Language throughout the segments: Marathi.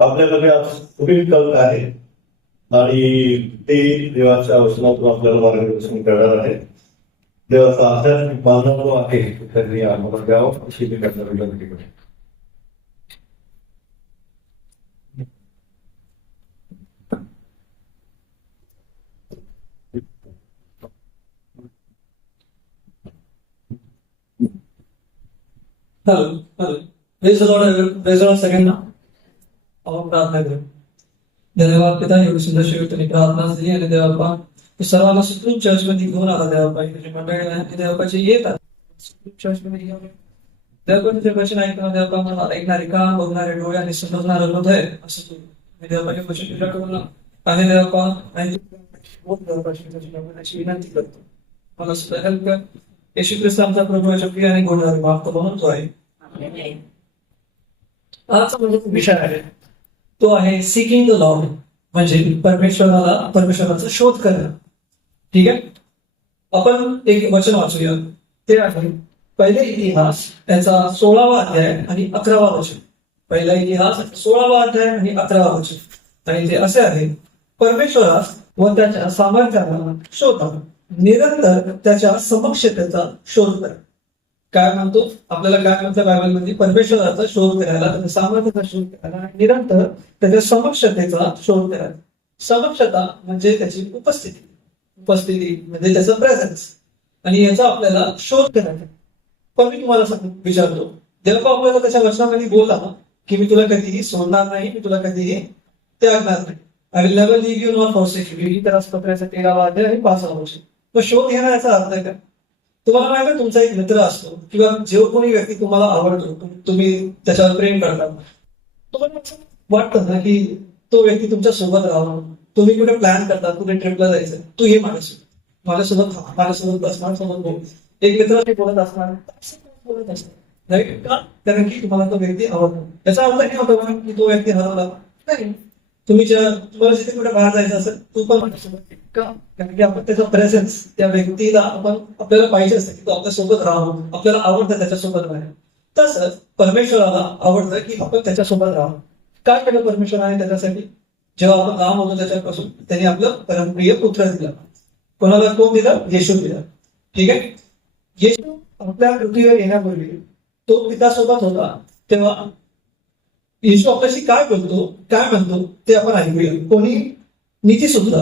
आपल्याकडे आज पुढील कल्प आहे आणि ते देवाच्या वचनातून आपल्याला मार्गदर्शन करणार आहे. देवाचा आध्यात्मिक मानव जो आहे त्यांनी आम्हाला द्यावं अशी मी त्यांना विनंती करतो. हॅलो हॅलो प्रेज लॉर्ड सगळ्यांना. आपण प्रार्थना करू. देवा पिता एवढी सुंदर शेवटने प्रार्थना दिली आणि देवा सर्वांना सुखरूप चर्चमध्ये घेऊन आला. देवा पाहिजे मंडळी आहे देवापाचे येतात सुखरूप चर्चमध्ये घेऊन देवा तुझे वचन ऐकणं देवा मला ऐकणारे कान बघणारे डोळे आणि समजणारे हृदय असं तू मी देवापाचे वचन तुझ्याकडून आणि देवा विनंती करतो. मला सुद्धा हेल्प कर. येशू ख्रिस्त आमचा प्रभू शक्ती आणि गुणधारी मागतो म्हणतो आहे. आजचा म्हणजे विषय आहे तो आहे सिकिंग द लॉर्ड, म्हणजे परमेश्वराचा शोध करणं. ठीक आहे. आपण एक वचन वाचूया. ते आहे पहिले इतिहास याचा 16वा अध्याय आणि 11वा वचन. पहिला इतिहास 16वा अध्याय आणि 11वा वचन. आणि ते असे आहे, परमेश्वरास व त्याच्या सामर्थ्याला शोधा, निरंतर त्याच्या समक्षतेचा शोध करा. काय म्हणतो आपल्याला, काय म्हणतं बायबलमध्ये, परमेश्वराचा शोध करायला, त्याच्या सामर्थ्याचा शोध करायला, निरंतर त्याच्या समक्षतेचा शोध करायला. समक्षता म्हणजे त्याची उपस्थिती, उपस्थिती म्हणजे त्याचा प्रेझेन्स, आणि याचा आपल्याला शोध करायचा. पण मी तुम्हाला विचारतो, देवा आपल्याला त्याच्या वचनामध्ये बोला की मी तुला कधीही सोडणार नाही, मी तुला कधीही त्यागणार नाही. आणि level leave you not forsake you, ही तर पत्राचा 13वा अध्याय आणि 5वा वचन. तो शोध घेणं याचा अर्थ आहे का? तुम्हाला माहिती आहे तुमचा एक मित्र असतो किंवा जो कोणी व्यक्ती तुम्हाला आवडतो, तुम्ही त्याच्यावर प्रेम करता, तुम्हाला वाटतं ना की तो व्यक्ती तुमच्या सोबत राहावा. तुम्ही कुठे प्लॅन करता, कुठे ट्रिपला जायचं, तू ये माझ्यासोबत, माझ्यासोबत बस, माझ्यासोबत बोल. एक मित्राशी बोलत असणार राईट का? कारण की तुम्हाला तो व्यक्ती आवडतो. याचा अर्थ काय होतो की तो व्यक्ती हरवला नाही. तुम्हाला जिथे कुठे बाहेर जायचं असेल, तू पण माझ्यासोबत का? कारण की आपण त्याचा प्रेझेन्स, त्या व्यक्तीला आपल्याला पाहिजे असतं की तो आपल्यासोबत राहावं, आपल्याला आवडतं त्याच्यासोबत राहायला. तसंच परमेश्वराला आवडतं की आपण त्याच्यासोबत राहावं. काय केलं परमेश्वराने त्याच्यासाठी? जेव्हा आपण लांब होतो त्याच्यापासून, त्यांनी आपलं परमप्रिय पुत्र दिला. कोणाला? कोण दिला? येशू दिला. ठीक आहे. येशू आपल्या पृथ्वीवर येण्यापूर्वी तो पितासोबत होता. तेव्हा येशू आपल्याशी काय बोलतो, काय म्हणतो ते आपण ऐकूया. कोणी? नीतिसूत्र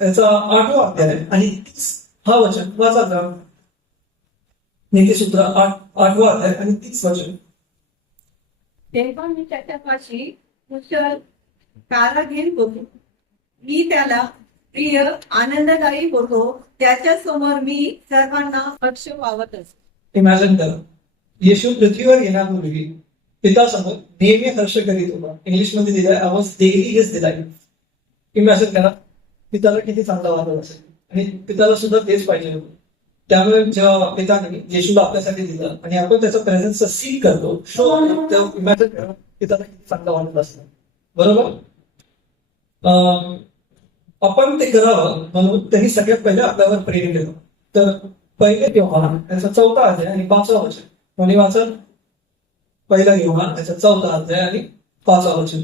याचा 8वा अध्याय आणि 30 हा वचन वाचा. नीतिसूत्र 8वा अध्याय आणि 30 वचन. तेव्हा मी त्याच्यापाशी कुशल कारागीर होतो, मी त्याला प्रिय आनंददायी होतो, त्याच्या समोर मी सर्वांना हर्ष वावत असतो. इमॅजिन करा, येशू पृथ्वीवर येण्यापूर्वी पितासमोर नेहमी हर्ष करीत होता. इंग्लिशमध्ये दिलाय, I was daily his delight. Imagine करा, पिताला किती चांगला वाटत असेल, आणि पिताला सुद्धा तेच पाहिजे होतं. त्यामुळे जेव्हा पिताने येशूला आपल्यासाठी दिलं आणि आपण त्याचा प्रेझेन्स सीक करतो, इमॅजिन करा पिताला किती चांगला वाटत असतं. बरोबर? आपण ते करावं म्हणून त्यांनी सगळ्यात पहिले आपल्यावर प्रेम केलं. तर पहिले योहान त्याचा 4था अध्याय आणि 5वा वचन. कोणी वाचन? पहिला योहान त्याचा 4था अध्याय आणि 5वा वचन.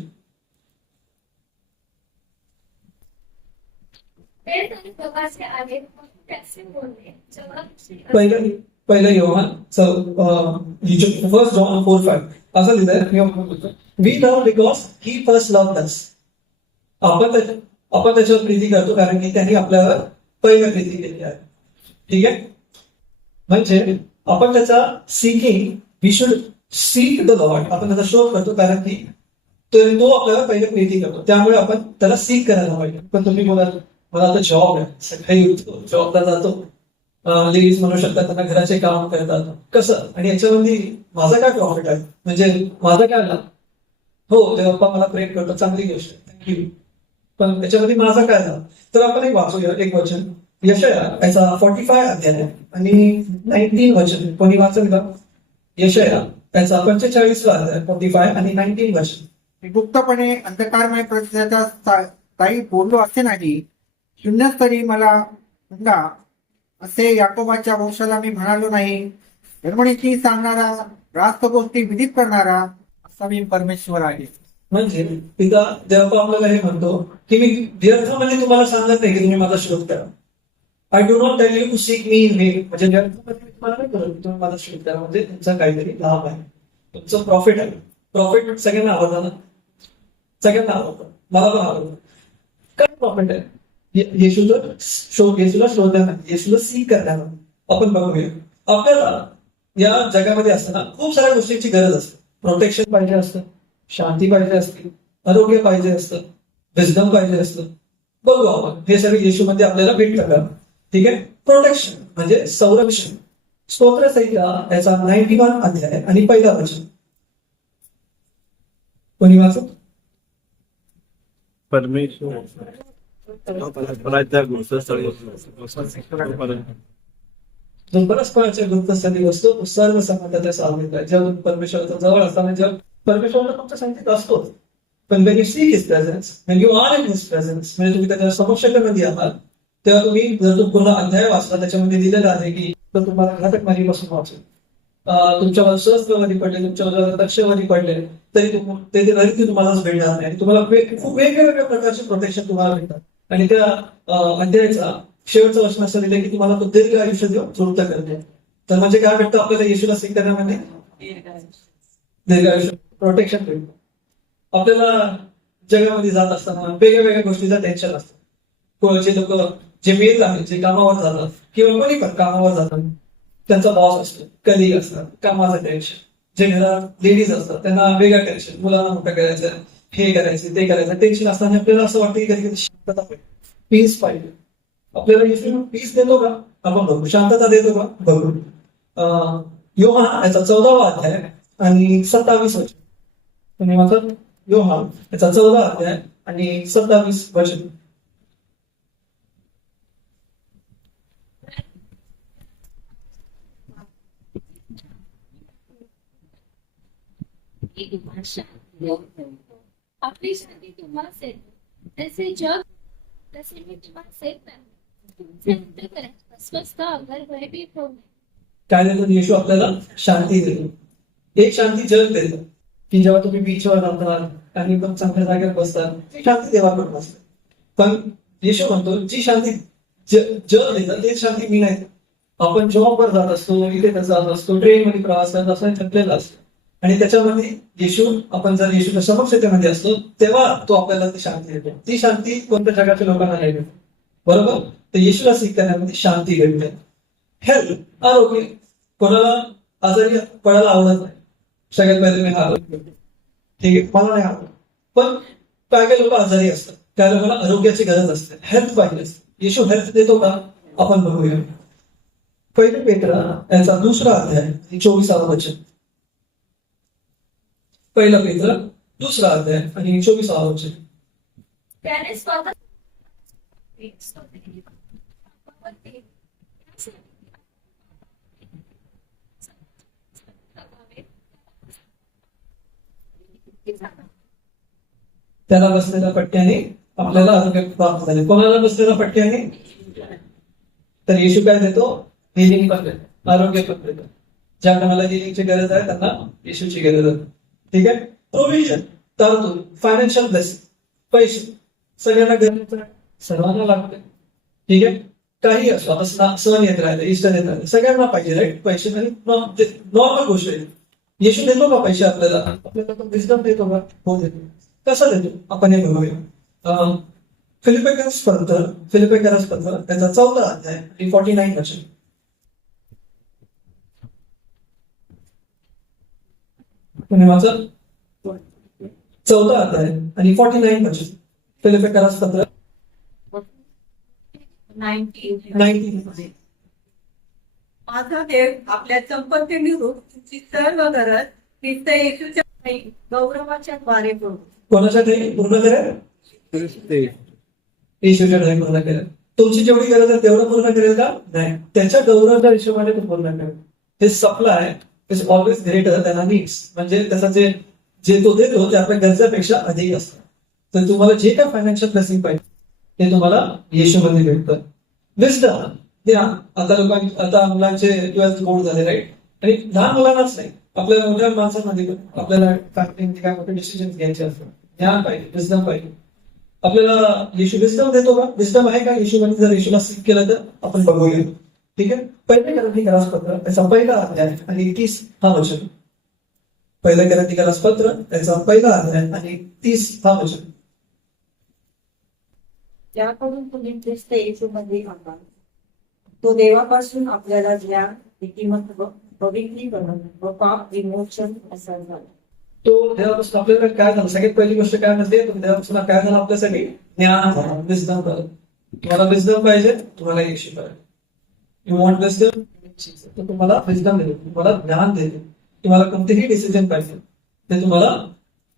पहिलं योहान 1 John 4:5 असं लिहिलंय, we love because he first loved us. आपण त्याच्यावर प्रीती करतो कारण की त्यांनी आपल्यावर पहिलं प्रीती केली आहे. ठीक आहे. म्हणजे आपण त्याचा seeking, we should seek the Lord, आपण त्याचा शोध करतो कारण की तो आपल्याला पहिलं प्रीती करतो. त्यामुळे आपण त्याला सीक करायला पाहिजे. पण तुम्ही बोलाल मला आता जॉब आहे, सकाळी जॉबला जातो, लेडीज म्हणू शकतात त्यांना घराचे काम करतात, कसं, आणि याच्यामध्ये माझा काय प्रॉफिट आहे, म्हणजे माझा काय लाभ? हो, ते बाप्पा मला प्रेम करतो, चांगली गोष्ट, थँक्यू, पण त्याच्यामध्ये माझा काय लाभ? तर आपण एक वाचूया एक वचन, यशाया याचा 45 अध्याय आणि 19 वचन. कोणी वाचन का? यशाया याचा 45वा अध्याय 45 आणि 19 वचन. गुप्तपणे अंधकारमय प्रदेशाच्या काही बोललो असे नाही, शून्यस्तरी मला हुंडा असे याकोबाच्या वंशाला मी म्हणालो नाही. धर्मनीती सांगणारा, रास्त गोष्टी विधित करणारा असा मी परमेश्वर आहे. म्हणजे पिता देवबा आपल्याला हे म्हणतो की मी व्यर्थामध्ये तुम्हाला सांगत नाही की तुम्ही माझा शोध करा. I do not tell you to seek me in vain. म्हणजे व्यर्थामध्ये मी तुम्हाला नाही करत तुम्ही माझा शोध करा, म्हणजे तुमचा काहीतरी लाभ आहे, तुमचं प्रॉफिट आहे. प्रॉफिट सगळ्यांना आवडतं ना, सगळ्यांना आवडतं, मला पण आवडतं. काय प्रॉफिट आहे? येशूला शोधण्याला, येशूला सीक करण्याला. आपण बघूया आपल्याला या जगामध्ये असताना खूप साऱ्या गोष्टींची गरज असते. प्रोटेक्शन पाहिजे असतं, शांती पाहिजे असते, आरोग्य पाहिजे असतं, विजडम पाहिजे असतं. बघू आपण हे सगळे येशूमध्ये आपल्याला भेटतं का? ठीक आहे. प्रोटेक्शन म्हणजे संरक्षण. स्तोत्र संहिता याचा 91 अध्याय आणि पहिला वचन कोणी वाचत? परमेश्वर जो परस्पराच्या गुप्तस्थानी बसतो तो सर्व संबंधाचा सामील आहे. जेव्हा परमेश्वराच्या जवळ असताना जेव्हा परमेश्वराला तुमच्या संगतीत असतोच, पण when you seek his presence, when you are in his presence, म्हणजे तुम्ही त्याच्या समक्षतेमध्ये आहात, तेव्हा तुम्ही जर तो पूर्ण अध्याय वाचला त्याच्यामध्ये दिलेलं आहे की तर तुम्हाला घातक मारीपासून वाचेल, तुमच्यावर सहस्त्रवादी पडले, तुमच्यावर दक्षवादी पडले तरी ते तरी तुम्हालाच भेटणार नाही. आणि तुम्हाला खूप वेगवेगळ्या प्रकारचे प्रोटेक्शन तुम्हाला भेटतात. आणि त्या अध्यायाचा शेवटचं वचन असं दिलं की तुम्हाला तो दीर्घ आयुष्य देऊन तृप्त करते. तर म्हणजे काय भेटतं आपल्याला येशूला सीक करण्यामध्ये? दीर्घ आयुष्य, प्रोटेक्शन भेटतं. आपल्याला जगामध्ये जात असताना वेगळ्या वेगळ्या गोष्टीचं टेन्शन असतं. जे लोक जे मेल आहेत, जे कामावर जातात किंवा कोणी पण कामावर जातात, त्यांचा बॉस असतो, कलिग असतात, कामाचं टेन्शन. जे घरात लेडीज असतात त्यांना वेगळं टेन्शन, मुलांना मोठं करायचं, हे करायचं ते करायचं, टेन्शन असताना आपल्याला असं वाटतं की कधी कधी शांतता पाहिजे, पीस पाहिजे. आपल्याला येशू पीस देतो का? आपण बघू. शांतता देतो का? बघू. योहान याचा 14वा अध्याय आणि 27 वचन. तुम्ही म्हणतात योहान याचा 14 अध्याय आणि 27 वचन. आपली संधी तुम्हाला सेट तसे जग तसे मी तुम्हाला सेट नाही. तुमचे अंतःकरण अस्वस्थ अगर भयभीत होऊ नये. काय देतो येशू? आपल्याला शांती देतो. एक शांती जग देतो की जेव्हा तुम्ही बीचवर राहतात आणि पण चांगल्या जागेवर बसतात, ती शांती देवाकडून असते. पण येशू म्हणतो जी शांती जग देतात तेच शांती मी नाही. आपण जॉबवर जात असतो, इथे जात असतो, ट्रेनमध्ये प्रवास करत असतो, थकलेला असतो आणि त्याच्यामध्ये येशू, आपण जर येशूच्या समक्षतेमध्ये असतो तेव्हा तो आपल्याला ती शांती देतो. ती शांती कोणत्या जगाच्या लोकांना नाही देतो, बरोबर? तर येशूला सीक करण्यामध्ये शांती भेटते. हेल्थ, आरोग्य. कोणाला आजारी पडायला आवडत नाही, सगळ्यात पहिले मी आरोग्य, ठीक आहे, मला नाही आवडत. पण काय काय लोक आजारी असतात, त्या लोकांना आरोग्याची गरज असते, हेल्थ पाहिजे असते. येशू हेल्थ देतो का? आपण बघूया. पहिले पेत्र याचा 2रा अध्याय 24वा वचन. पहिला पेत्र 2रा अध्याय आणि 24वा वचन. त्याने स्वतः त्याला बसलेल्या पट्ट्याने आपल्याला आरोग्य प्राप्त झाले. कोणाला बसलेल्या पट्ट्याने? तर येशू काय देतो? हिलिंग पण देतो, आरोग्य पण देतो. ज्या कोणाला हिलिंगची गरज आहे त्यांना येशूची गरज आहे. ठीक आहे. प्रोव्हिजन, तरतूद, फायनान्शियल ब्लेसिंग, पैसे सगळ्यांना गरजेचं आहे, सर्वांना लागते. ठीक आहे. काही असो, आता सण येत राहिले, ईस्टर येत राहिले, सगळ्यांना पाहिजे राईट पैसे. नॉर्मल गोष्ट आहे. येशू देतो का पैसे आपल्याला? आपल्याला तो विजडम देतो का? हो देतो. कसा देतो आपण हे बघूया. फिलिपिकन्स पत्र त्याचा 14 अध्याय आणि 49 वचन. तुम्ही वाचा 14 अध्याय आणि 49 वचन. फिलिपिकन्स पत्र 19. माझा देव आपल्या संपत्तीने रूप तुमची सर्व गरज ख्रिस्त येशूच्या ठायी गौरवाच्या द्वारे करू. कोणाच्या ठायी पूर्ण करेल? येशूच्या ठायी पूर्ण करेल. तुमची जेवढी गरज आहे तेवढं पूर्ण करेल का? नाही. त्याच्या गौरवाच्या हिशोबाने तो पूर्ण करेल. His supply is always greater than our needs. म्हणजे त्याचा जे तो देतो ते आपल्या गरजेपेक्षा अधिक असतं. तर तुम्हाला जे काय फायनान्शियल ब्लेसिंग पाहिजे ते तुम्हाला येशूमध्ये भेटतं. विजडम द्या. आता मुलांचे 12th बोर्ड झाले राईट. आणि लहान मुलांनाच नाही, आपल्याला मोठ्या माणसांमध्ये पण आपल्याला काय मोठे डिसिजन घ्यायचे असतात. ज्ञान पाहिजे, विस्डम पाहिजे. आपल्याला येशू विस्डम देतो का? विस्डम आहे का येशूमध्ये? जर येशूला सीक केलं तर आपण बघूया. ठीक आहे. पहिल्या करंती करासपत्र त्याचा पहिला अध्याय आणि 30 हा वचन. पहिल्या करंती करासपत्र त्याचा पहिला अध्याय आणि 30 हा वचन. ज्याकडून तुम्ही ख्रिस्त येशूमध्ये आहात, तो देवापासून आपल्याला ज्ञान, नीतिमत्व, पवित्रीकरण व पाप विमोचन असा झाला. तो देवापासून आपल्याला काय झालं? सगळ्यात पहिली गोष्ट काय म्हणते? तो देवापासून काय झालं आपल्यासाठी? ज्ञान झालं, विस्डम झालं. तुम्हाला विस्डम पाहिजे, तुम्हाला येशू पाहिजे. यू वॉन्ट विस्डम, तर तुम्हाला विस्डम देतो, तुम्हाला ज्ञान देतो. तुम्हाला कोणतेही डिसिजन पाहिजे ते तुम्हाला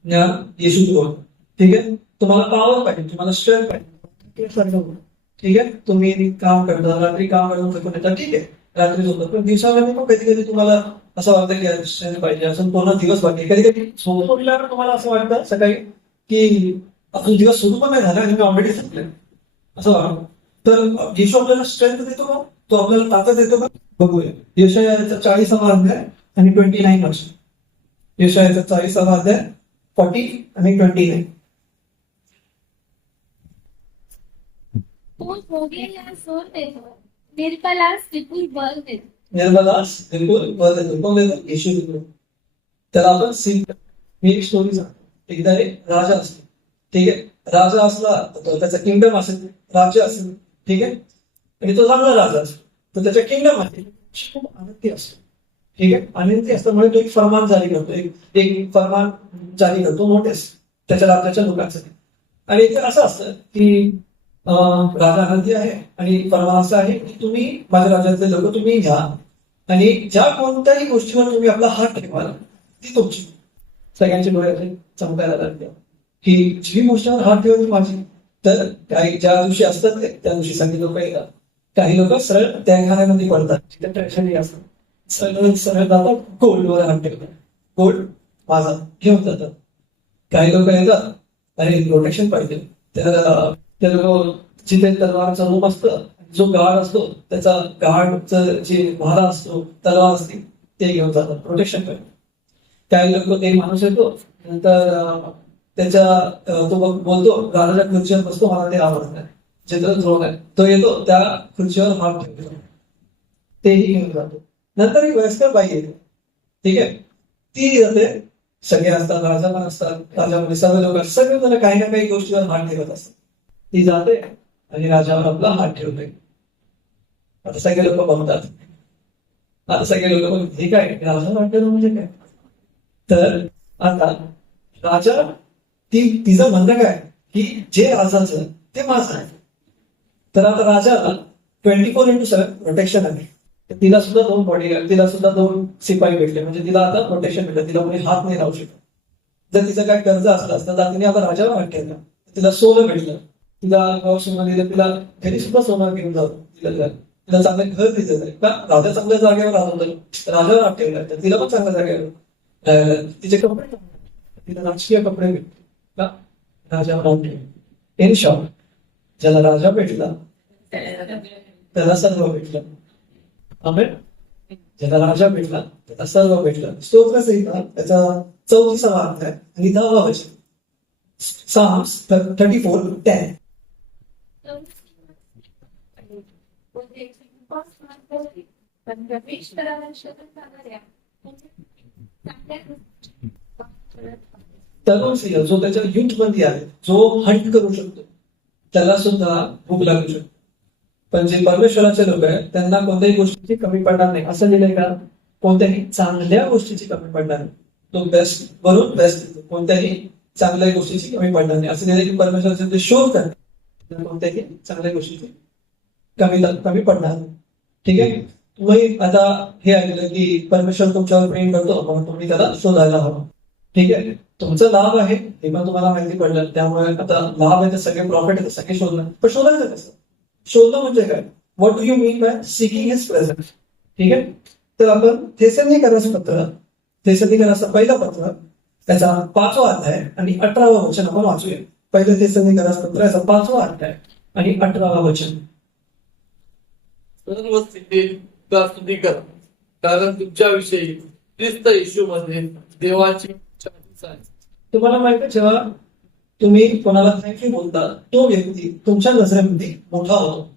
ज्ञान येशू देतो. ठीक आहे. तुम्हाला पॉवर पाहिजे, तुम्हाला स्ट्रेंथ पाहिजे. ठीक आहे. तुम्ही काम करता, रात्री काम करून थकून येतात, ठीक आहे, रात्री झोपतात, पण दिवसामध्ये पण कधी कधी तुम्हाला असं वाटतं की स्ट्रेंथ पाहिजे, असं पूर्ण दिवस बाकी. कधी कधी सोडल्यावर तुम्हाला असं वाटतं सकाळी की अजून दिवस सुरू पण नाही झाला आणि मी ऑलरेडी संपले असं वाटतं. तर येशू आपल्याला स्ट्रेंथ देतो का? तो आपल्याला ताकद देतो का? बघूया. यशायाचा 40वा अध्याय आणि 29 वर्ष. यशायाचा 40वा अध्याय 40 आणि 29. तो भोगे या जोर देतो, निर्बलास विपुल बल देतो. निर्मलास बिलकुल बल देतो. कोण देतो? येशू देतो. त्याला आपण सिंग. मी एक स्टोरी सांगतो. एकदा एक राजा असतो. ठीक आहे. राजा असला तर त्याचा किंगडम असेल, राज्य असेल. ठीक आहे. आणि तो चांगला राजा असतो तर त्याच्या किंगडम मध्ये खूप आनंदी असतो. ठीक आहे. आनंदी असल्यामुळे तो एक फरमान जारी करतो, एक फरमान जारी करतो नोटीस त्याच्या राज्याच्या लोकांसाठी. आणि ते असं असतं की राजा आनंदी आहे आणि फरमान असं आहे की तुम्ही माझ्या राज्यातले लोक तुम्ही घ्या आणि ज्या कोणत्याही गोष्टीवर तुम्ही आपला हात ठेवाल ती तुमची. सगळ्यांचे डोळे चमकायला लागते की जी गोष्टीवर हात ठेवली माझी. तर काही ज्या दिवशी असतात त्या दिवशी सगळे लोक येतात. काही लोक सरळ त्या घरामध्ये पडतात, तिथे ट्रॅक्शन असतात, सरळ सरळ जातात, गोल्डवर हात ठेवतात, गोल्ड माझा घेऊन जातात. काही लोक येतात, अरे प्रोटेक्शन पाहिजे, त्या लोक जिथे तलवारचा रूप असतं, जो गार्ड असतो त्याचा गार्डचं जे भाला असतो, तलवार असते, ते घेऊन जातात, प्रोटेक्शन पाहिजे. काही लोक एक माणूस येतो, नंतर तो बोलतो राजाच्या खुर्चीवर बसतो, मला ते आवडत नाही, जिथं थ्रोन आहे तो येतो त्या खुर्चीवर हात ठेवतो, तेही घेऊन जातो. नंतर एक वयस्कर बाई येते. ठीक आहे. ती जाते, सगळे असतात, राजा पण असतात, राजामध्ये सर्व लोक असतात, सगळे जण काही ना काही गोष्टीवर हात ठेवत असतात. ती जाते आणि राजावर आपला हात ठेवते. आता सगळे लोक बघतात. आता सगळे लोक हे काय राजावर हात ठेवलं म्हणजे काय? तर आता राजा तिचं म्हणणं काय की जे राजाचं ते माझं आहे. तर आता राजाला 24/7 प्रोटेक्शन आहे. तिला सुद्धा 2 बॉडीगार्ड, तिला सुद्धा 2 शिपाई भेटले, म्हणजे तिला आता प्रोटेक्शन भेटलं, तिला कोणी हात नाही लावू शकत. जर तिचं काय कर्ज असलं असतं तर तिने आता राजावर हात ठेवला, तिला सोनं भेटलं, तिला सोनं दिलं, तिला घरी सुद्धा सोनं घेऊन जातो, तिला चांगलं घर दिलं जाईल का? राजा चांगल्या जागेवर राहतो, राजावर हात ठेवला तर तिला पण चांगल्या जागेवर राहायला. तिचे कपडे, तिला राजकीय कपडे भेटले का? राजावर हात ठेवले. इन शॉर्ट, ज्याला राजा भेटला त्याला सर्व भेटलं. आमेन. ज्याला राजा भेटला त्याला सर्व भेटलं. स्तोत्र संहिता त्याचा 34वा अध्याय आणि 10वा वचन. Psalms 34:10. पण प्रवेश करायला शोधत जाणाऱ्या चांगल्या गोष्टी तरुण सिंह जो त्याच्या युथ मध्ये आहे, जो हंट करू शकतो, त्याला सुद्धा भूक लागू शकतो. पण जे परमेश्वराचे लोक आहेत त्यांना कोणत्याही गोष्टीची कमी पडणार नाही. असं लिहिलंय का? कोणत्याही चांगल्या गोष्टीची कमी पडणार नाही. तो बेस्ट वरून बेस्ट देतो, कोणत्याही चांगल्या गोष्टीची कमी पडणार नाही. असं लिहिलंय की परमेश्वराचे जे शोध करतात कोणत्याही चांगल्या गोष्टीची कमी पडणार नाही. ठीक आहे. तुम्ही आता हे ऐकलं की परमेश्वर तुमच्यावर प्रेम करतो म्हणून तुम्ही त्याला शोधायला हवं. ठीक आहे. तुमचं लाभ आहे हे पण तुम्हाला माहिती पडलं, त्यामुळे आता लाभ आहे तर सगळे प्रॉफिट आहे, सगळे शोधलं. पण शोधायचं कसं? शोधणं म्हणजे काय? What do you mean by seeking his presence? ठीक आहे. तर आपण थेसलोनिकराचं पहिलं पत्र त्याचा 5वा अध्याय आणि 18वा वचन आपण वाचूया. पहिलं थेसलोनिकराचं पत्र याचा 5वा अध्याय आणि 18वा वचन. सर्व स्थितीत स्तुती करा, कारण तुमच्याविषयी ख्रिस्त येशूमध्ये देवाची इच्छा आहे. तुम्हाला माहिती आहे, जेव्हा तुम्ही कोणाला थँक्यू बोलता तो व्यक्ती तुमच्या नजरेमध्ये मोठा होतो.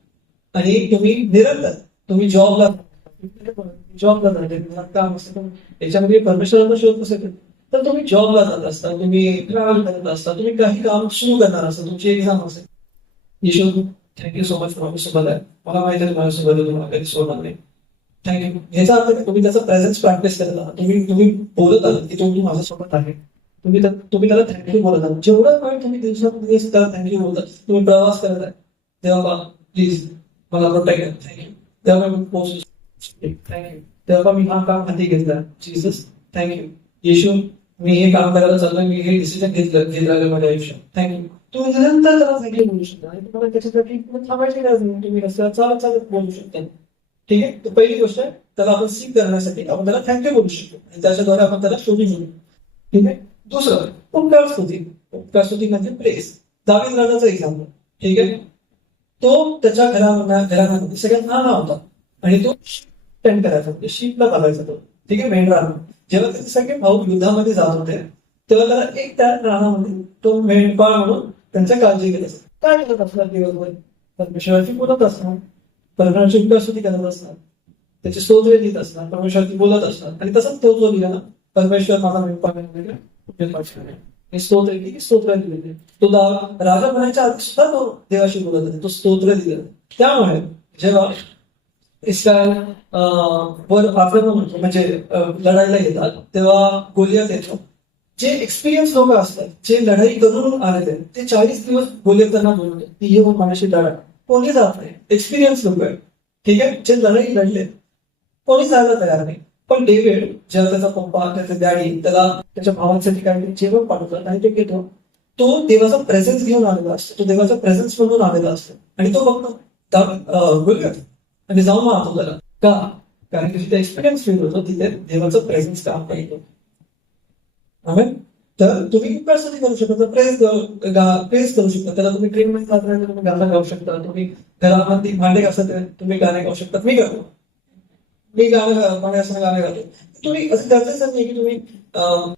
आणि तुम्ही निरंतर तुम्ही जॉबला जाते, तुम्हाला काम असतं, याच्यामध्ये परमेश्वराचा शोध कसं करतो, तर तुम्ही जॉबला जात असता, तुम्ही ट्रॅव्हल करत असता, तुम्ही काही काम सुरू करणार असता, तुमची एक्झाम असेल. यशू, थँक्यू सो मच माझ्यासोबत आहे. मला माहिती आहे माझ्यासोबत आहे, तुम्हाला कधी सोडणार नाही. थँक्यू. याचा अर्थ काय? तुम्ही त्याचा प्रेझेन्स प्रॅक्टिस करत आहात. तुम्ही बोलत आहात की तुम्ही माझ्यासोबत आहे. तुम्ही त्याला थँक्यू बोलत आहात. जेवढा वेळ तुम्ही दिवसात त्याला थँक्यू बोलतात, तुम्ही प्रवास करत आहे तेव्हा प्लीज मला प्रोटेक्ट करा. थँक्यू. तेव्हा मी पोहोचू थँक्यू. तेव्हा मी हा काम हाती घेतला. Jesus thank you. येशू, मी हे काम करायला चाललोय, मी हे डिसिजन घेतलं माझ्या आयुष्यात. थँक्यू. तुम्ही निरंतर त्याला थँक्यू बोलू शकता आणि तुम्हाला त्याच्यासाठी थांबायची गरज नाही. तुम्ही रस्त्यावर चालत चालत बोलू शकता. ठीक आहे. तर पहिली गोष्ट आहे, त्याला आपण सीक करण्यासाठी आपण त्याला थँक्यू बोलू शकतो आणि त्याच्याद्वारे आपण त्याला शोधू शकतो. ठीक आहे. दुसरं, उपकार स्तुती. उपकार स्तुती म्हणजे प्रेस. दावीद राजाचा एक्झाम्पल. ठीक आहे. तो त्याच्या घरामध्ये सगळ्यात लहान होता आणि तो टेंड करायचा, म्हणजे शीपला चालायचा तो. ठीक आहे. मेंढरान जेव्हा त्याचे सगळे भाऊ युद्धामध्ये जात होते तेव्हा त्याला एक त्या रानामध्ये तो मेंढपाळ म्हणून त्यांच्या काळजी घेत असत. काय करत असणार दिवसभर? परमेश्वराची बोलत असणार, परमेश्वराची उपकार स्तुती करत असणार, त्याचे स्तोत्र लिहित असणार, परमेश्वराची बोलत असणार. आणि तसंच तो जो लिहिला ना, परमेश्वर माझा मेंढपाळ स्तोत्र लिहिली, स्तोत्र लिहिले. तो राजा बनायच्या आधी सुद्धा तो देवाशी बोलत होते, तो स्तोत्र दिलं. त्यामुळे जेव्हा इस्रायल वर आक्रमण होतो, म्हणजे लढायला येतात, तेव्हा गोलियत येतो. जे एक्सपिरियन्स लोक असतात, जे लढाई करून आलेले, ते 40 दिवस गोलियत त्यांना बोलवते ती येऊन माझ्याशी लढा. कोणी जात नाही. एक्सपिरियन्स लोक आहे. ठीक आहे. जे लढाई लढले कोणी जायला तयार नाही. पण डेव्हिड जेव्हा त्याचा पप्पा, त्याचे डॅडी त्याला त्याच्या भावांसाठी काय जेवण पाठवतात आणि ते घेतो, तो देवाचा प्रेझेन्स घेऊन आलेला असतो, तो देवाचा प्रेझेन्स म्हणून आलेला असतो. आणि तो बघतो बोलूया आणि जाऊन मारतो त्याला. का? कारण की तिथे एक्सपिरियन्स फील होतो, तिथे देवाचं प्रेझेन्स काम पाहिजे. तर तुम्ही उपकार स्तुती करू शकता, प्रेस करू शकता. त्याला तुम्ही ट्रेन मध्ये जात राहिला तुम्ही गाणं गाऊ शकता. तुम्ही घरामध्ये भांडे घासत तुम्ही गाणे गाऊ शकता. मी गातो, मी गाणे असताना गाणे गातो. तुम्ही असं गरजेचं नाही की तुम्ही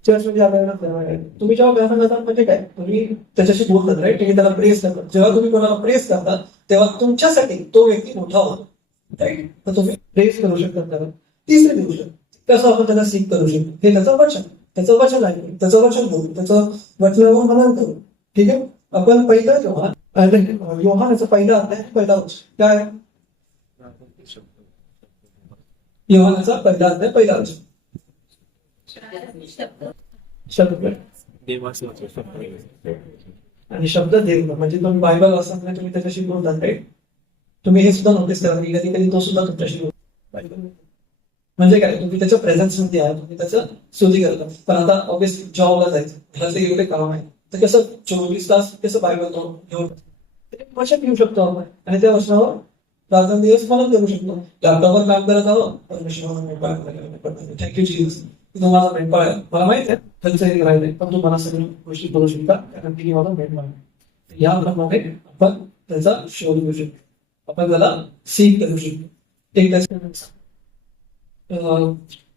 चर्चमध्ये आल्यावर तुम्ही जेव्हा गाणं गातात म्हणजे काय, तुम्ही त्याच्याशी बोलतात, राईट? तुम्ही त्याला प्रेस करतात. जेव्हा तुम्ही कोणाला प्रेस करतात तेव्हा तुमच्यासाठी तो व्यक्ती मोठा होतो, राईट? तर तुम्ही प्रेस करू शकता त्याला. तिसरी गोष्ट, कसं आपण त्याला सीख करू शकतो, हे त्याचं वचन. त्याचं वचन आहे, त्याचं वचन बोलू, त्याचं वचनावर मनन करू. ठीक आहे. आपण पहिला योहानाचा पहिला अध्याय, पहिला वर्ष काय, योहानाचा पहिला अध्याय, पहिला वर्ष शब्द आणि शब्द देव. म्हणजे तुम्ही बायबल असताना तुम्ही त्याच्याशी बोलतात, राईट? तुम्ही हे सुद्धा नोटीस करा की कधी कधी तो सुद्धा तुमच्याशी बोलतो. म्हणजे काय, तुम्ही त्याच्या प्रेझेन्स मध्ये आहे, तुम्ही त्याचं स्तुती करता. पण आता ऑब्व्हियसली जॉबला जायचं, घराचं एवढे काम आहे, तर कसं 24 तास कसं बायबल तो घेऊन वचन घेऊ शकतो आपण आणि त्या वचनावर रात्र दिवस स्मरण करू शकतो. लॅपटॉपवर काम करत आहोत, थँक्यू जीसस, तुम्हाला मेंढपाळ आहे. मला माहित आहे त्यांचं राहिले, पण तू मला सगळ्या गोष्टी करू शकता कारण की मला मेंढपाळ आहे. या प्रमाणे आपण त्याचा शोध घेऊ शकतो, आपण त्याला सीख करू शकतो. एक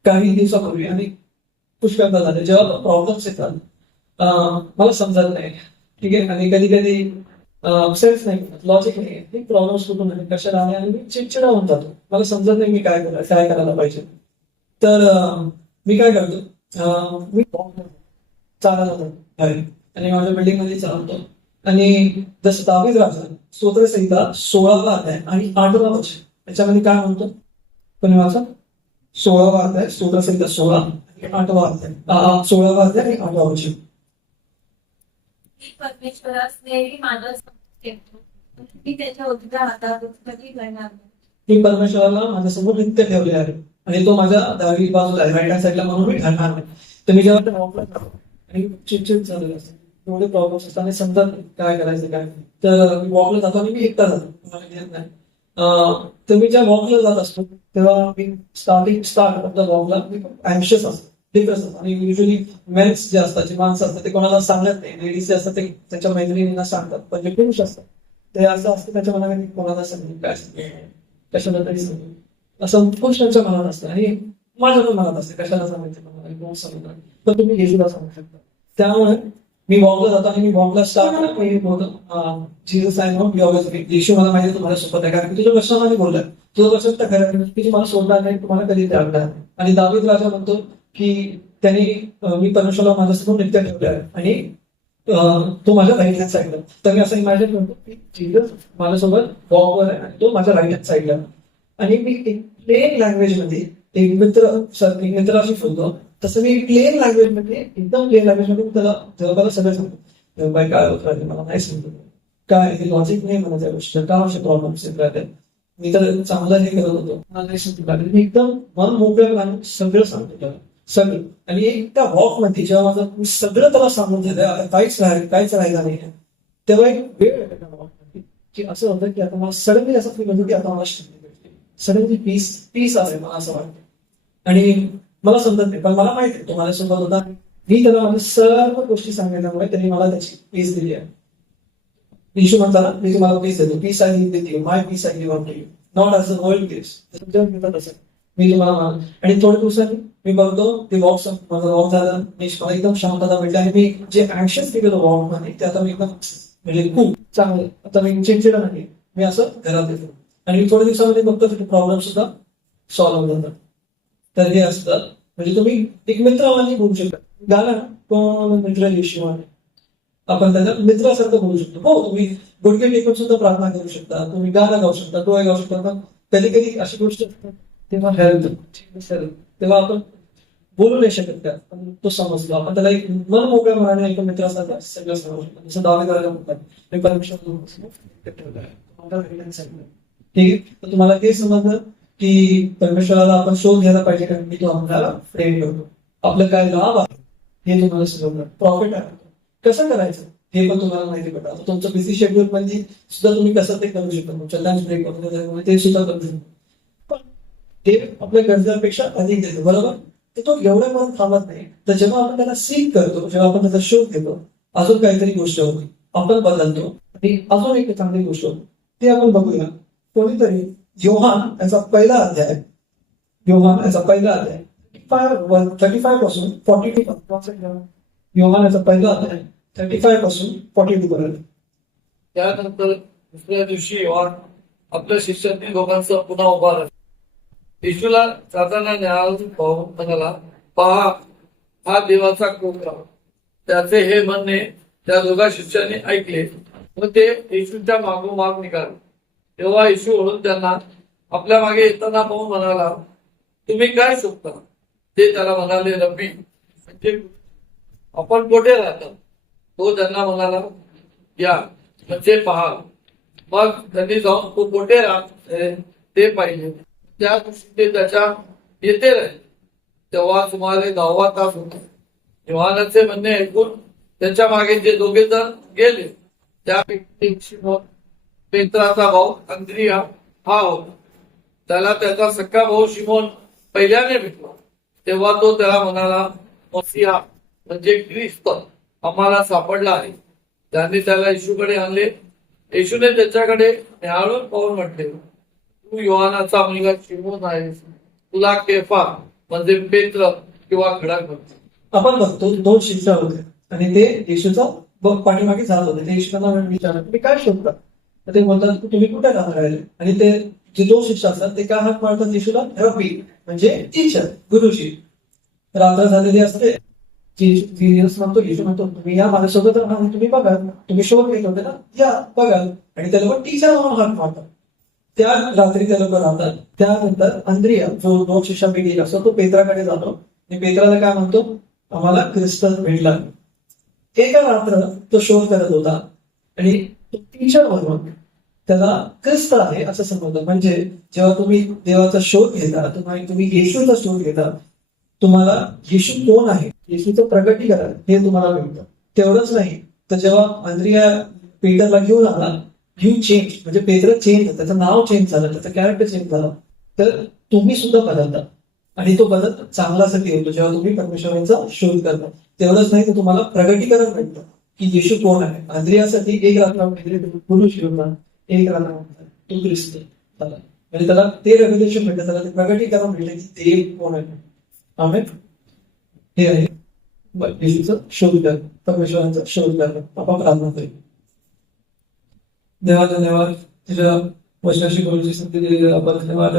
काही दिवसापूर्वी आणि पुष्कळदा झाले, जेव्हा प्रॉब्लेम्स येतात, मला समजत नाही. ठीक आहे. आणि कधी कधी सेन्स नाही, लॉजिक नाही, प्रॉब्लेम्स कुठून नाही, कशाला आले आणि मी चिडचिडा होऊन जातो. मला समजत नाही मी काय करायला पाहिजे. तर मी काय करतो, मी चालत होतो आणि माझ्या बिल्डिंग मध्ये चालवतो. आणि जसं दावीद राजा स्तोत्रसंहिता 16वा अध्याय आणि 8वा वचन, याच्यामध्ये काय म्हणतो, पण वाचा 16वा अध्याय, स्तोत्रसंहिता 16 आणि 8वा अध्याय, 16वा अध्याय आणि 8वा वचन. परमेश्वरास नेहमी माझा ठेवतो, मी त्याच्या उजव्या हातात कधी करणार नाही. मी परमेश्वराला माझ्यासमोर नित्य ठेवले आहे आणि तो माझ्या डावी बाजूला आहे, राईट हँड साईडला, म्हणून मी घडणार नाही. तर मी जेव्हा वॉकला जातो आणि चिडचिड झालेलं असतं, एवढे प्रॉब्लेम्स असतात आणि समजत नाही काय करायचं काय, तर मी वॉकला जातो आणि मी एकटा जातो, मला घेत नाही. तर मी ज्या वॉकला जात असतो तेव्हा मी स्टार्ट ऑफ द वॉकला मी अँशियस असतो, डिप्रेस असतो. आणि युजली मेन्स जे असतात, जे माणसं असतात, ते कोणाला सांगत नाही. लेडीज जे असतात ते त्याच्या मैत्रिणींना सांगतात, पण जे पुरुष असतात ते असं असतं त्याच्या मनामध्ये कोणाला सांगेल, काय सांगेल, कशाला तरी सांगेल, असं पुरुषांच्या मनात असतं. आणि माझ्या पण मनात असते, कशाला सांगायचं मला, कोण सांगणार. पण तुम्ही येशूला सांगू शकता. त्यामुळे मी वॉकला जातो आणि मी वॉकला स्टार्ट मी बोलतो Jesus I know you always with Yeshu मला माहिती आहे तुम्हाला सोबत आहे कारण की तुझ्या प्रश्नामध्ये बोललाय तुझं प्रश्न तर खरं आहे की तुम्हाला सोडणार नाही तुम्हाला कधी त्यागणार नाही. आणि दावीद राजा म्हणतो की त्यांनी मी परमेश्वराला माझ्यासमोर नित्य ठेवले आहे आणि तो माझ्या राईट हँड साईडला. तर मी असं इमॅजिन करतो की जीसस माझ्यासोबत वॉकवर आहे आणि तो माझ्या राईट हँड साईडला आणि मी एक प्लेन लँग्वेज मध्ये एक मित्राशी बोलतो तसं मी प्लेन लँग्वेज मध्ये एकदम प्लेन लँग्वेज मध्ये त्याला जगाला सगळं सांगतो बाई काय होत राहते मला नाही समजत काय हे लॉजिक नाही मला त्या गोष्टी का असे प्रॉब्लेम्स येत राहते मी तर चांगलं हे करत होतो मला नाही समजत राहते मी एकदम मन मोकळं सगळं सांगतो त्याला सगळं आणि एक त्या वॉक मध्ये जेव्हा माझं मी सगळं त्याला सांगून दिलं काहीच राहिलं नाही तेव्हा एक वेळ येतो त्या walk मध्ये, की असं होतं की आता मला सडनली असं फील होतं की आता मला सडनली पीस आहे मला असं वाटतं आणि मला समजत नाही पण मला माहिती आहे तो माझ्यासोबत होता मी त्याला माझ्या सर्व गोष्टी सांगितल्यामुळे त्यांनी मला त्याची पीस दिली आहे. येशू म्हणताना मी तुम्हाला पीस देतो peace I give with you my peace I give to you not as a world peace मी तुम्हाला आणि थोड्या दिवसांनी मी बघतो ते वॉक माझा वॉक झाला मी मला एकदम शांतता भेटली आणि मी जे ऍक्शन्स केलं वॉक मध्ये ते आता मी एकदम म्हणजे खूप चांगलं आता मी चिडचिड नाही मी असं घरात येतो आणि थोड्या दिवसामध्ये बघतो की प्रॉब्लेम सुद्धा सॉल्व्ह होतात. तर हे असतं म्हणजे तुम्ही एक मित्रावानी बोलू शकता गाणं कोण मित्र येशू आहे आपण त्याच्या मित्रासारखं बोलू शकतो हो तुम्ही गुडघे टेकून सुद्धा प्रार्थना करू शकता तुम्ही गाणं गाऊ शकता डोळे गाऊ शकता पण कधी कधी अशी गोष्ट तेव्हा तेव्हा आपण बोलू नाही शकत त्या पण तो समजलो आपण त्याला एक मन मोकळ्या मनाने एका मित्रासारखं सगळं सांगू शकतो जसं दावे करायला म्हणतात मी परमेश्वर ठीक आहे तर तुम्हाला ते समजलं की परमेश्वराला आपण शोध घ्यायला पाहिजे कारण की तो आपल्याला प्रेम करतो आपलं काय लाभ आहे हे तुम्हाला समजलं प्रॉफिट आहे कसं करायचं हे पण तुम्हाला माहिती पडतं आता तुमचं बिझी शेड्यूल मध्ये सुद्धा तुम्ही कसं ते करू शकता तुमच्या लंच ब्रेक वगैरे ते सुद्धा करू शकता पण ते आपल्या गरजांपेक्षा अधिक देतो बरोबर तर तो एवढ्या म्हणून थांबत नाही तर जेव्हा आपण त्याला सीक करतो जेव्हा आपण त्याचा शोध घेतो अजून काहीतरी गोष्ट होती आपण बदलतो आणि अजून एक चांगली गोष्ट होती ते आपण बघूया कोणीतरी योहान याचा पहिला अध्याय 35 पासून 42 योहान याचा पहिला अध्याय 35 पासून 42 पर्यंत. त्यानंतर दुसऱ्या दिवशी योहान आपल्या शिष्यातील लोकांसह पुन्हा उभा राहिला. येशूला जाताना न्यायालय पाहून म्हणाला पहा हा देवाचा कोपरा. त्याचे हे म्हणणे त्या दोघा शिष्यांनी ऐकले व ते येशूच्या मागोमाग निघाले. तेव्हा येशू ओळून त्यांना आपल्या मागे येताना पाहून म्हणाला तुम्ही काय शोधता. ते त्याला म्हणाले रब्बी म्हणजे आपण कुठे राहता. तो त्यांना म्हणाला या म्हणजे पहा. मग त्यांनी जाऊन तो कुठे राहत ते पाहिले. त्या दिवशी ते त्याच्या येते राहिले. तेव्हा सुमारे 10 तास होते. योहानाचे म्हणणे ऐकून त्यांच्या मागे जे दोघे जण गेले त्यापैकी शिमोन पेत्राचा भाऊ अंद्रिया हा होता. त्याला त्याचा सख्खा भाऊ शिमोन पहिल्याने भेटला. तेव्हा तो त्याला म्हणाला मसीहा म्हणजे ख्रिस्त आम्हाला सापडला आहे. त्यांनी त्याला येशूकडे आणले. येशूने त्याच्याकडे न्याहाळून पाहून म्हटले तू योहानाचा मुलगा शिमोन आहेस. तुला केफा म्हणजे पेत्र किंवा खडक म्हणते. आपण बघतो 2 शिष्य होते आणि ते येशूचा पाठीमागे जात होते. ते येशूला विचारलं तुम्ही काय शोधता तर ते बोलतात की तुम्ही कुठे राहिले आणि ते जे 2 शिष्य असतात ते काय हाक मारतात येशूला रब्बी म्हणजे टीचर गुरुजी. रात्र झालेली असते म्हणतो येशू म्हणतो तुम्ही या माझ्यासोबत राहा तुम्ही बघा तुम्ही शोध घेत होते ना या बघा आणि त्या लोक टीचर म्हणून हाक मारतात. त्या रात्री ते लोक राहतात. त्यानंतर अंद्रिया जो 2 शिष्यांपैकी असतो तो पेत्राकडे जातो आणि पेत्राला काय म्हणतो आम्हाला ख्रिस्त भेटला. एका रात्र तो शोध करत होता आणि तो टीचर म्हणून त्याला ख्रिस्त आहे असं समजलं. म्हणजे जेव्हा तुम्ही देवाचा शोध घेता तुम्ही येशूचा शोध घेता तुम्हाला येशू कोण आहे येशूचं प्रगटीकरण हे तुम्हाला मिळतं. तेवढंच नाही तर जेव्हा अंद्रिया पेटरला घेऊन आला यू चेंज म्हणजे पेटर चेंज झालं त्याचं नाव चेंज झालं त्याचं कॅरेक्टर चेंज झालं तर तुम्ही सुद्धा बदलता आणि तो बदल चांगल्यासाठी होतो जेव्हा तुम्ही परमेश्वरांचा शोध करता. तेवढंच नाही तर तुम्हाला प्रगटीकरण मिळतं की येशू कोण आहे. अंद्रियासाठी एक रात्र पुरुष घेऊन एक रात्र तो ख्रिस्त झाला म्हणजे त्याला ते रेव्हलेशन मिळतं त्याला ते प्रगटीकरण मिळतं की ते कोण आहे. आमेन. हे आहे येशूचा शोध करणं, परमेश्वरांचा शोध करणं आपण प्रार्थना करू. देवा धन्यवाद तुझ्या वचनाशी बोलण्याची संधी दिली. आपण धन्यवाद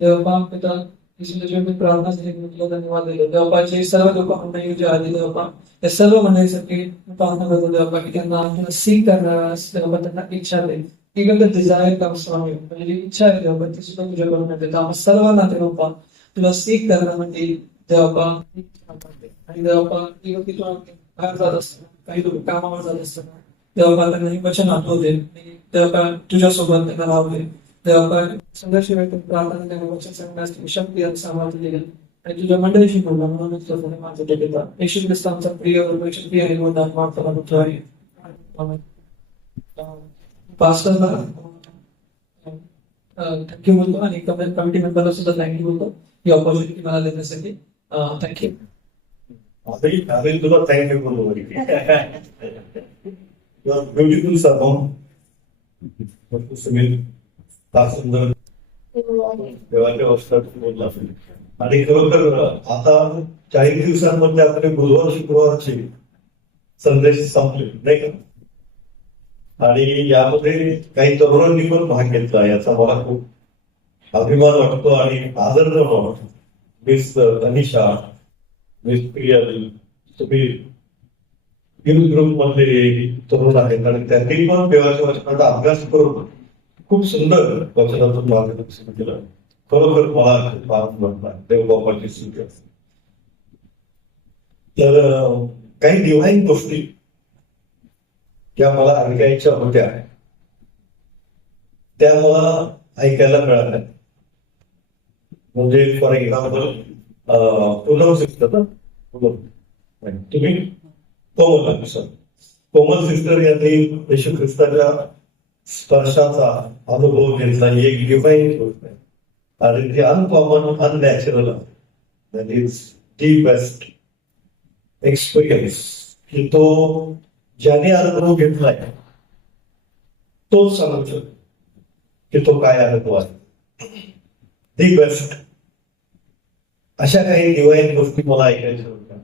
देवा पिता येशू तुझ्या मी प्रार्थना तुला धन्यवाद दिले. देवाचे सर्व लोक मंडळी जे आले देवा या सर्व मंडळीसाठी प्रार्थना करतो देवा की त्यांना तुला सीख करण्यास देवा त्यांना इच्छा दे. Even the desire comes from you. म्हणजे जी इच्छा आहे देवा ती सुद्धा तुझ्याकडून येते. आम्हा सर्वांना देवा तुला सीख करण्यामध्ये देवा आणि देवा की तुला बाहेर जात असतो काही लोक कामावर जात असतात देवा त्यांना हे वचन आठवते देवा तुझ्यासोबत त्यांना राहते देवा संघर्ष व्यक्त प्रार्थना त्यांना वचन सांगण्यास शक्ती आणि सामर्थ्य दिले आणि तुझ्या मंडळीशी बोलला म्हणूनच तुझ्या माझं टेकेला येशू ख्रिस्त आमचा प्रिय प्रिय आणि बोलणार मागताना पुत्र आहे. पास्टरला थँक्यू बोलतो आणि कमिटी मेंबरला सुद्धा थँक्यू बोलतो ही ऑपॉर्च्युनिटी मला देण्यासाठी. थँक्यू. आम्ही तुला थँक्यू बोलतो. ब्युटिफुल सर सुनील फार सुंदर देवाच्या वस्त्रात बोलला आणि खरोखर आता 40 दिवसांमध्ये आपले बुधवार शुक्रवारचे संदेश संपले नाही का. आणि यामध्ये काही तरुणांनी पण भाग घेतला याचा मला खूप अभिमान वाटतो आणि आदर वाटतो. Miss Anisha, miss Priyal, Subir group मधले तरुण आहेत आणि त्यांनी पण देवाच्या वचनाचा अभ्यास करून खूप सुंदर वचनातून मार्गदर्शन केलं. खरोखर मला खूप आनंद वाटला देवबापाची स्तुती. तर काही डिव्हाइन गोष्टी ज्या मला ऐकायच्या होत्या त्या मला ऐकायला मिळाल्या. म्हणजे फॉर एक्झाम्पल पुनव सिस्टर तुम्ही कोमल सिस्टर यांनी येशू ख्रिस्ताच्या स्पर्शाचा अनुभव घेतला. ही एक डिव्हाइन गोष्ट आहे आणि ती uncommon unnatural that is the best experience की तो ज्याने अनुभव घेतलाय तोच सांगतो की तो काय अनुभव आहे. दी बेस्ट अशा काही डिव्हाइन गोष्टी मला ऐकायच्या होत्या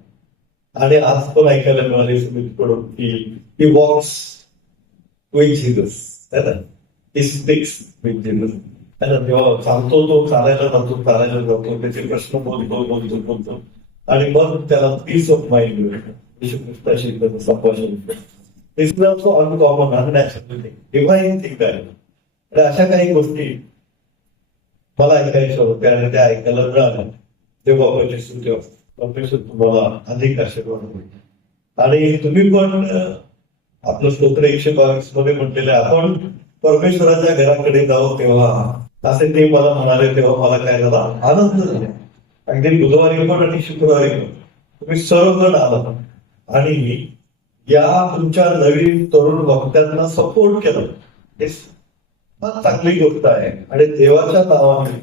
आणि आज पण ऐकायला मिळाले सुमितकडून की ही वॉक्स विथ जीसस है ना. ही स्पीक्स विथ जीसस है ना. तेव्हा सांगतो तो चालायला जातो त्याचे प्रश्न बोलतो आणि मग त्याला पीस ऑफ माइंड मिळतो. येशूख्रिस्ताशी संभाषण is also uncommon unnatural thing divine thing आहे. तर अशा काही गोष्टी मला ऐकायच्या होत्या आणि त्या ऐकायला मिळाल्या. देवबापाची स्तुती परमेश्वर तुम्हाला अधिक आशीर्वाद होईल. आणि तुम्ही पण आपलं स्तोत्र 122 मध्ये म्हटलेलं आपण परमेश्वराच्या घराकडे जाऊ तेव्हा असे ते मला म्हणाले तेव्हा मला काय झाला आनंद झाला. अगदी बुधवारी पण आणि शुक्रवारी पण तुम्ही सर्वजण आला आणि या तुमच्या नवीन तरुण भक्तांना सपोर्ट केलं. हे फार चांगली गोष्ट आहे आणि देवाच्या नावाने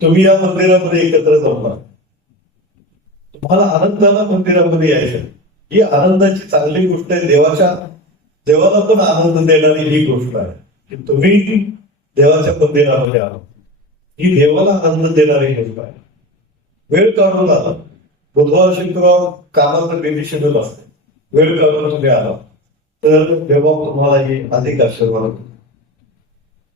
तुम्ही या मंदिरामध्ये एकत्र जमला. तुम्हाला आनंदाला मंदिरामध्ये यायचं ही आनंदाची चांगली गोष्ट आहे. देवाला पण आनंद देणारी ही गोष्ट आहे की तुम्ही देवाच्या मंदिरामध्ये आला. ही देवाला आनंद देणारी गोष्ट आहे. वेळ काढून आला. बुधवार शुक्रवार कामाचं बिझी शेड्यूल असते. वेळ काढून तुम्ही आला तर देवा तुम्हाला ही अधिक आशीर्वाद